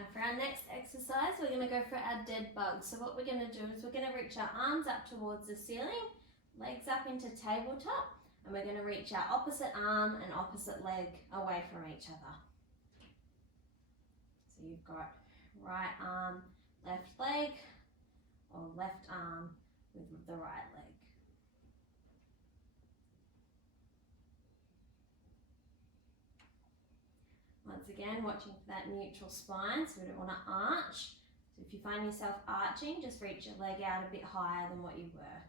And for our next exercise, we're going to go for our dead bug. So what we're going to do is we're going to reach our arms up towards the ceiling, legs up into tabletop, and we're going to reach our opposite arm and opposite leg away from each other. So you've got right arm, left leg, or left arm with the right leg. Once again, watching for that neutral spine, so we don't want to arch. So if you find yourself arching, just reach your leg out a bit higher than what you were.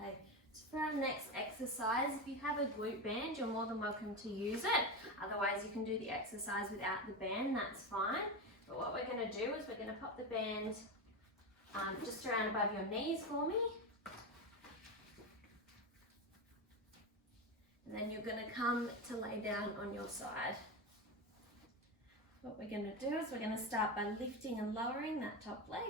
Okay, so for our next exercise, if you have a glute band, you're more than welcome to use it. Otherwise, you can do the exercise without the band, that's fine. But what we're going to do is we're going to pop the band just around above your knees for me. And then you're going to come to lay down on your side. What we're going to do is we're going to start by lifting and lowering that top leg.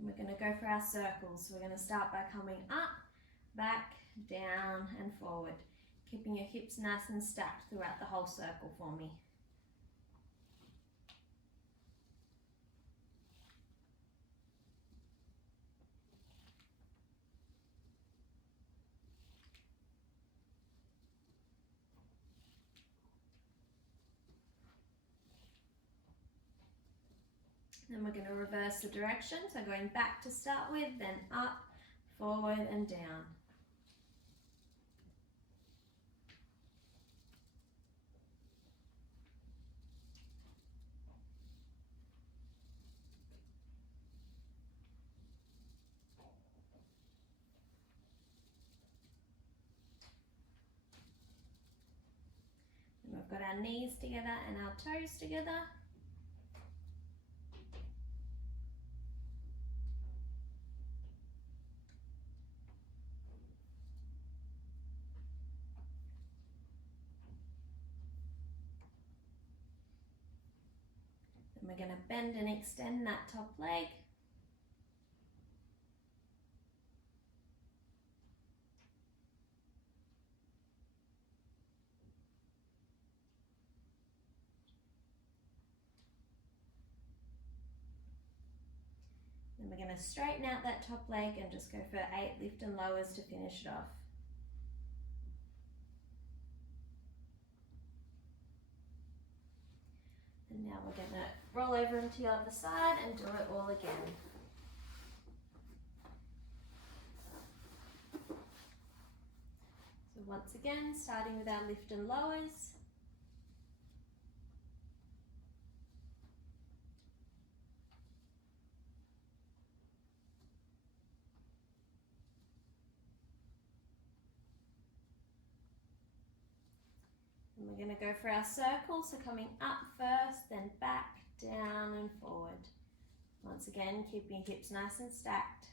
And we're going to go for our circles. So we're going to start by coming up, back, down and forward. Keeping your hips nice and stacked throughout the whole circle for me. Then we're going to reverse the direction, so going back to start with, then up, forward and down. And we've got our knees together and our toes together. We're going to bend and extend that top leg. Then we're going to straighten out that top leg and just go for 8 lift and lowers to finish it off. And now we're going to roll over into the other side and do it all again. So once again, starting with our lift and lowers. And we're going to go for our circle, so coming up first, then back, down and forward. Once again, keeping your hips nice and stacked.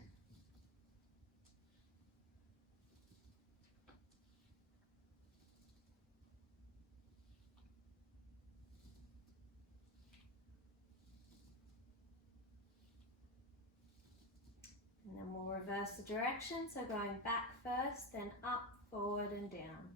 And then we'll reverse the direction, so going back first, then up, forward and down.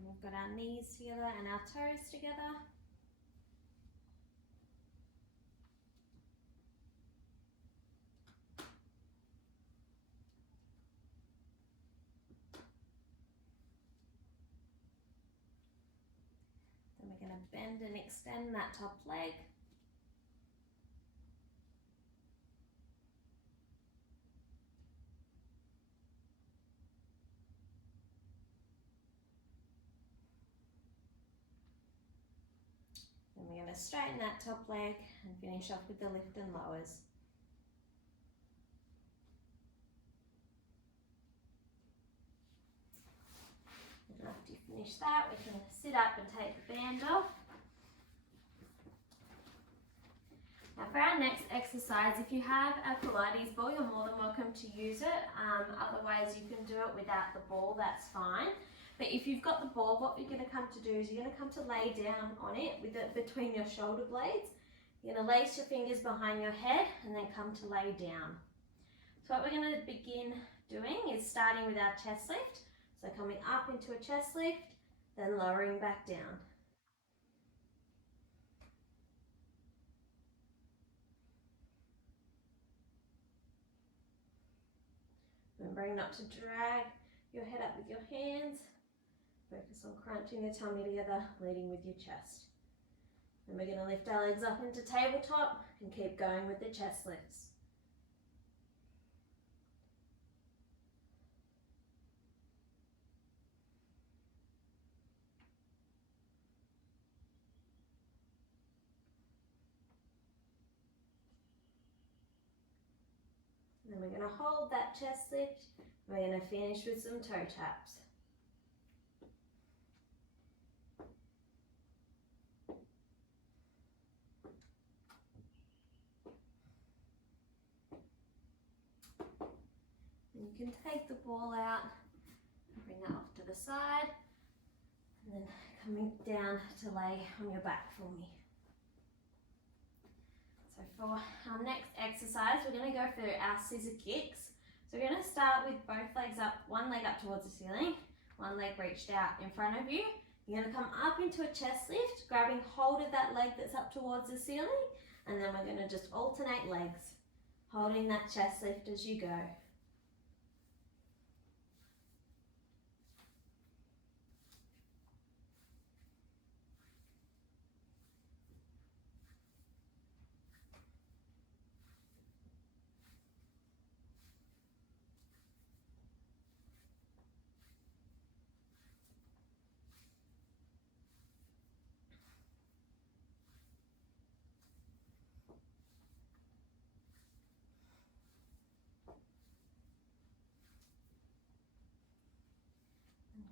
And we've got our knees together and our toes together. Then we're going to bend and extend that top leg. Then we're going to straighten that top leg and finish off with the lift and lowers. And after you finish that, we can sit up and take the band off. Now for our next exercise, if you have a Pilates ball, you're more than welcome to use it. Otherwise you can do it without the ball, that's fine. But if you've got the ball, what you're going to come to do is you're going to come to lay down on it with it between your shoulder blades. You're going to lace your fingers behind your head and then come to lay down. So what we're going to begin doing is starting with our chest lift. So coming up into a chest lift, then lowering back down. Remembering not to drag your head up with your hands. Focus on crunching the tummy together, leading with your chest. Then we're going to lift our legs up into tabletop and keep going with the chest lifts. And then we're going to hold that chest lift. We're going to finish with some toe taps. And you can take the ball out and bring that off to the side. And then coming down to lay on your back for me. So for our next exercise, we're going to go for our scissor kicks. So we're going to start with both legs up, one leg up towards the ceiling, one leg reached out in front of you. You're going to come up into a chest lift, grabbing hold of that leg that's up towards the ceiling, and then we're going to just alternate legs, holding that chest lift as you go.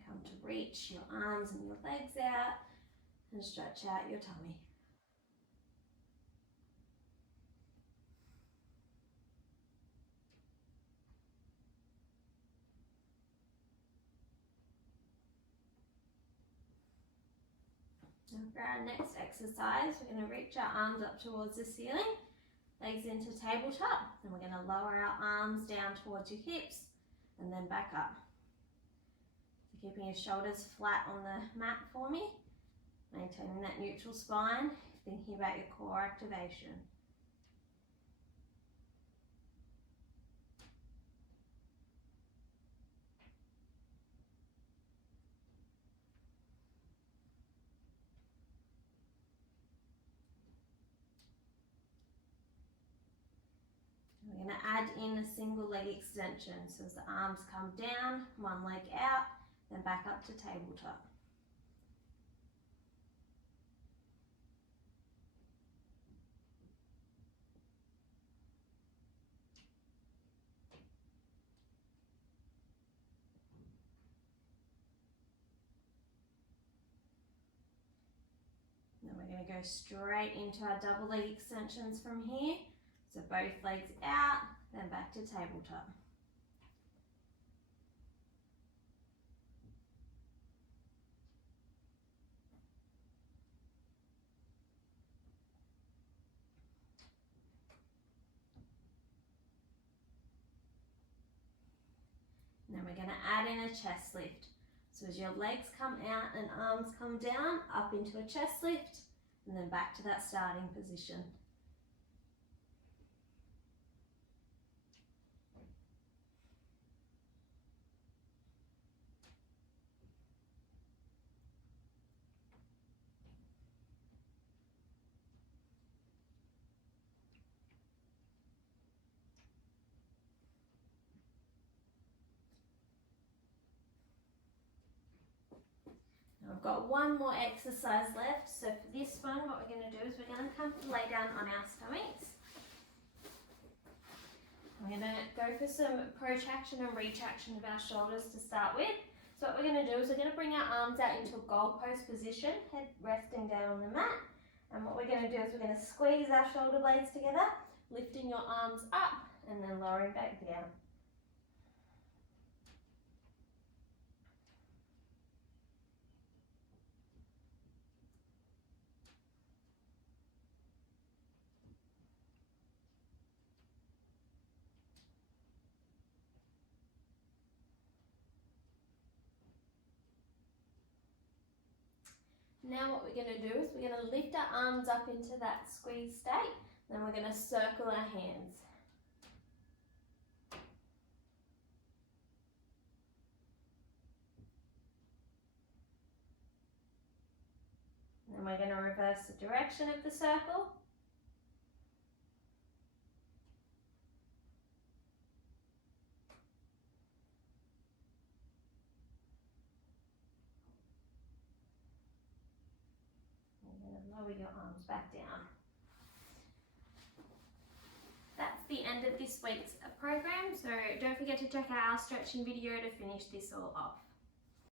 Come to reach your arms and your legs out and stretch out your tummy. Now for our next exercise, we're going to reach our arms up towards the ceiling, legs into tabletop, then we're going to lower our arms down towards your hips and then back up. Keeping your shoulders flat on the mat for me, maintaining that neutral spine, thinking about your core activation. We're going to add in a single leg extension, so as the arms come down, one leg out, then back up to tabletop. Then we're going to go straight into our double leg extensions from here. So both legs out, then back to tabletop. And then we're going to add in a chest lift. So as your legs come out and arms come down, up into a chest lift, and then back to that starting position. I've got one more exercise left. So for this one, what we're going to do is we're going to come lay down on our stomachs. We're going to go for some protraction and retraction of our shoulders to start with. So what we're going to do is we're going to bring our arms out into a goalpost position, head resting down on the mat. And what we're going to do is we're going to squeeze our shoulder blades together, lifting your arms up and then lowering back down. Now what we're going to do is we're going to lift our arms up into that squeeze state, then we're going to circle our hands. And then we're going to reverse the direction of the circle. Lower your arms back down. That's the end of this week's program, so don't forget to check out our stretching video to finish this all off.